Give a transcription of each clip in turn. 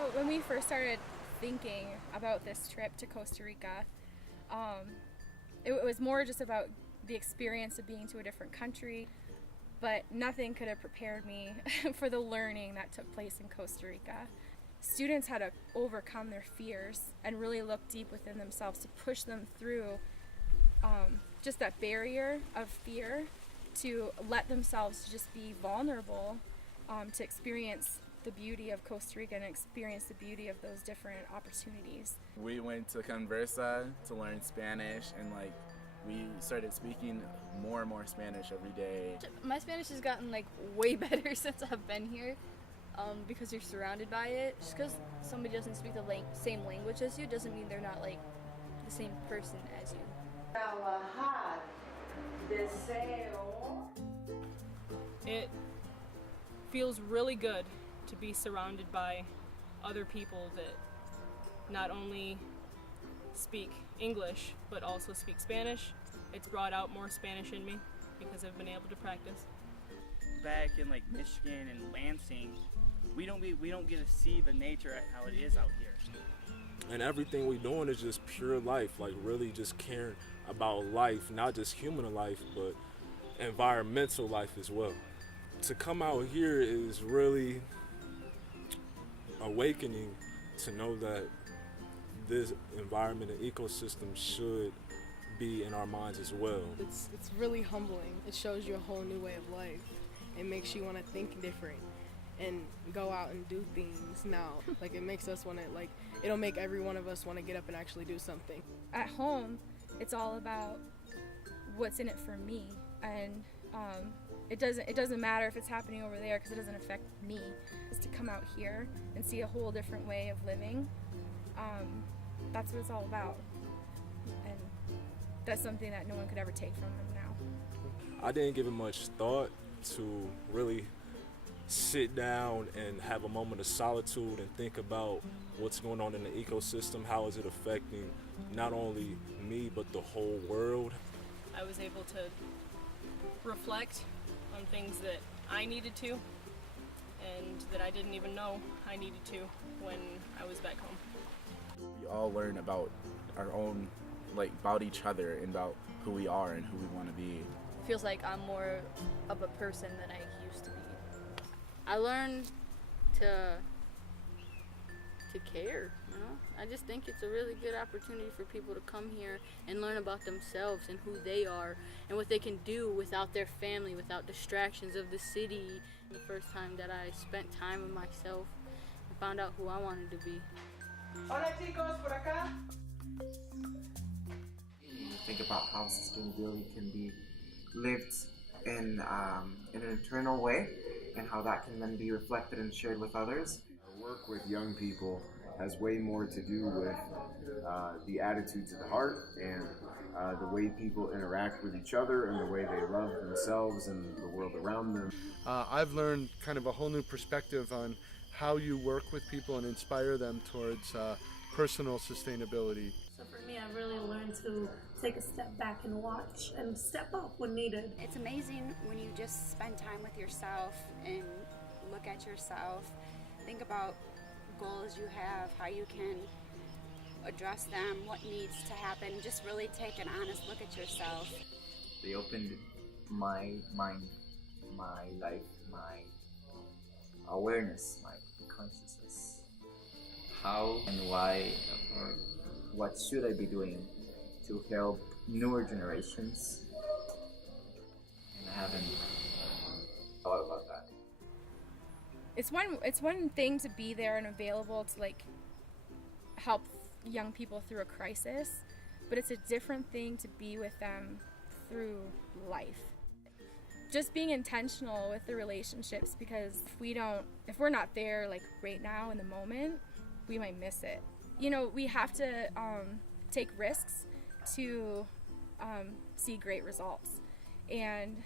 So when we first started thinking about this trip to Costa Rica, it was more just about the experience of being to a different country, but nothing could have prepared me for the learning that took place in Costa Rica. Students had to overcome their fears and really look deep within themselves to push them through just that barrier of fear, to let themselves just be vulnerable, to experience the beauty of Costa Rica and experience the beauty of those different opportunities. We went to Conversa to learn Spanish, and we started speaking more and more Spanish every day. My Spanish has gotten way better since I've been here, because you're surrounded by it. Just because somebody doesn't speak the same language as you doesn't mean they're not the same person as you. Trabajar. Deseo. It feels really good to be surrounded by other people that not only speak English but also speak Spanish. It's brought out more Spanish in me because I've been able to practice. Back in Michigan and Lansing, we don't get to see the nature how it is out here. And everything we're doing is just pure life, really just caring about life, not just human life, but environmental life as well. To come out here is really awakening to know that this environment and ecosystem should be in our minds as well. It's really humbling. It shows you a whole new way of life. It makes you want to think different and go out and do things now. It makes us want to, it'll make every one of us want to get up and actually do something. At home, it's all about what's in it for me, and it doesn't matter if it's happening over there because it doesn't affect me. It's to come out here and see a whole different way of living. That's what it's all about, and that's something that no one could ever take from them now. I didn't give it much thought to really sit down and have a moment of solitude and think about what's going on in the ecosystem, how is it affecting not only me but the whole world. I was able to reflect on things that I needed to and that I didn't even know I needed to when I was back home. We all learn about our own, about each other and about who we are and who we want to be. It feels like I'm more of a person than I used to be. I learned to care, I just think it's a really good opportunity for people to come here and learn about themselves and who they are and what they can do without their family, without distractions of the city. The first time that I spent time with myself and found out who I wanted to be. Hola chicos, por acá. Think about how sustainability can be lived in an internal way, and how that can then be reflected and shared with others. Our work with young people has way more to do with the attitudes of the heart and the way people interact with each other and the way they love themselves and the world around them. I've learned kind of a whole new perspective on how you work with people and inspire them towards personal sustainability. So for me, I really learned to take a step back and watch and step up when needed. It's amazing when you just spend time with yourself and look at yourself, think about goals you have, how you can address them, what needs to happen, just really take an honest look at yourself. They opened my mind, my life, my awareness, my consciousness. How and why, or what should I be doing to help newer generations? And I haven't thought about that. It's one thing to be there and available to help young people through a crisis, but it's a different thing to be with them through life. Just being intentional with the relationships, because if we're not there right now in the moment, we might miss it. We have to take risks to see great results, and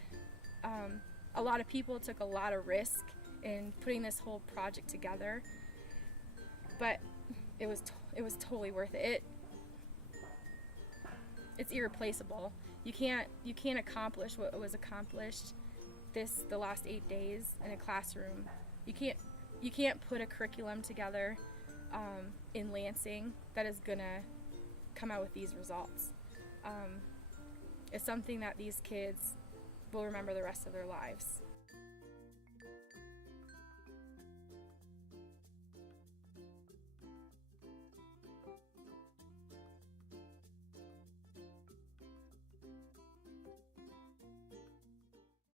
a lot of people took a lot of risk in putting this whole project together, but it was totally worth it. It's irreplaceable. You can't accomplish what was accomplished the last 8 days in a classroom. You can't put a curriculum together in Lansing that is gonna come out with these results. It's something that these kids will remember the rest of their lives.